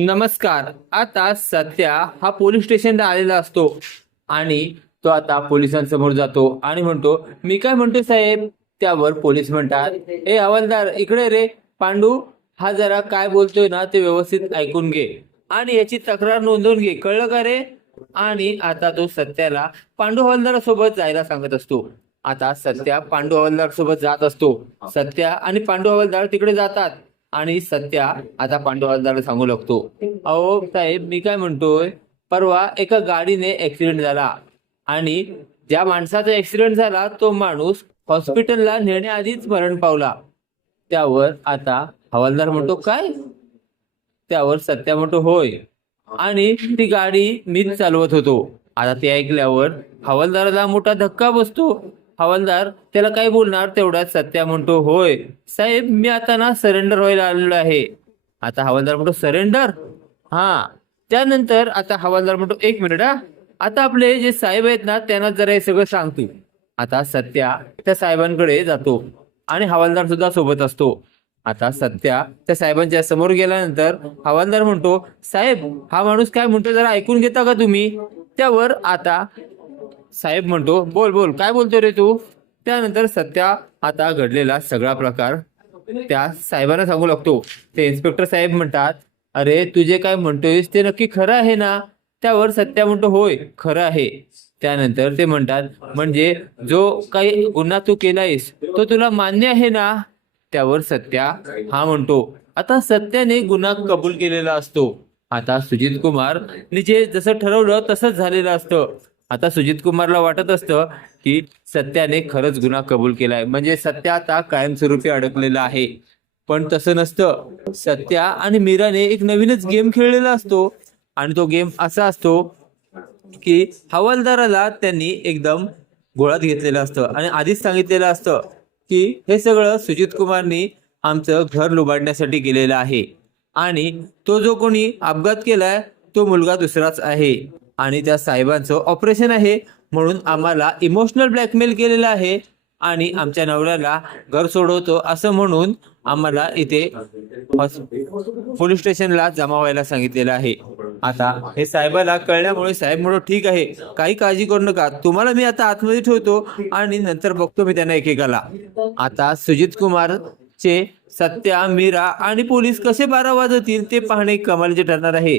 नमस्कार. आता सत्या हा पोलीस स्टेशनला आलेला असतो आणि तो आता पोलिसांसमोर जातो आणि म्हणतो मी काय म्हणतो साहेब? त्यावर पोलीस म्हणतात ए हवालदार इकडे रे. पांडू हा जरा काय बोलतोय ना ते व्यवस्थित ऐकून घे आणि याची तक्रार नोंदवून घे. कळलं का रे? आणि आता तो सत्याला पांडू हवालदारासोबत जायला सांगत असतो. आता सत्या पांडू हवालदार सोबत जात असतो. सत्या आणि पांडू हवालदार तिकडे जातात. आणि सत्या आता पांडुराजाला हवालदार सांगू लागतो. अहो साहेब मी काय म्हणतोय? परवा एका गाडीने ऍक्सिडेंट झाला आणि ज्या माणसाचा ऍक्सिडेंट झाला तो माणूस हॉस्पिटलला नेण्याआधीच मरण पावला. त्यावर आता हवालदार म्हणतो काय? त्यावर सत्या म्हणतो होय. आणि ती गाडी मीच चालवत होतो. आता ते ऐकल्यावर हवालदाराला मोठा धक्का बसतो. हवालदार त्याला काय बोलणार? तेवढ्यात सत्या म्हणतो होय साहेब मी आता ना सरेंडर व्हायला आलेलो आहे. आता हवालदार म्हणतो सरेंडर हा. त्यानंतर आता हवालदार म्हणतो एक मिनिट हा. आता आपले जे साहेब आहेत ना त्यांना जरा हे सगळं सांगतो. आता सत्या त्या साहेबांकडे जातो आणि हवालदार सुद्धा सोबत असतो. आता सत्या त्या साहेबांच्या समोर गेल्यानंतर हवालदार म्हणतो साहेब हा माणूस काय म्हणतो जरा ऐकून घेता का तुम्ही? त्यावर आता साहेब म्हणतो बोल बोल काय बोलतो रे तू? त्यानंतर सत्या आता घडलेला सगळा प्रकार त्या साहेबांना सांगू लागतो. ते इन्स्पेक्टर साहेब म्हणतात अरे तुझे काय म्हणतोयस ते नक्की खरं आहे ना? त्यावर सत्या म्हणतो होय खरं आहे. त्यानंतर ते म्हणतात म्हणजे जो काही गुन्हा तू केलायस तो तुला मान्य आहे ना? त्यावर सत्या हा म्हणतो आता सत्याने गुन्हा कबूल केलेला असतो. आता सुजित कुमार जे जसं ठरवलं तसंच झालेलं असतं. आता सुजित कुमारला वाटत असतं की सत्याने खरंच गुन्हा कबूल केलाय. म्हणजे सत्या आता कायमस्वरूपी अडकलेला आहे. पण तसं नसतं. सत्या आणि मीराने एक नवीनच गेम खेळलेला असतो. आणि तो गेम असा असतो की हवालदाराला त्यांनी एकदम गोळात घेतलेलं असतं. आणि आधीच सांगितलेलं असतं की हे सगळं सुजित कुमारनी आमचं घर लुबाडण्यासाठी केलेलं आहे. आणि तो जो कोणी अपघात केलाय तो मुलगा दुसराच आहे. आणि त्या साहेबांचं ऑपरेशन आहे म्हणून आम्हाला इमोशनल ब्लॅकमेल केलेलं आहे आणि आमच्या नवऱ्याला घर सोडवतो असं म्हणून आम्हाला इथे पोलीस स्टेशनला जमा व्हायला सांगितलेलं आहे. आता हे साहेबाला कळल्यामुळे साहेब म्हणून ठीक आहे काही काळजी करू नका. तुम्हाला मी आता आतमध्ये ठेवतो आणि नंतर बघतो मी त्यांना एकेकाला. आता सुजित कुमार चे सत्या मीरा आणि पोलीस कसे बारा वाजवतील ते पाहणे कमालीचे ठरणार आहे.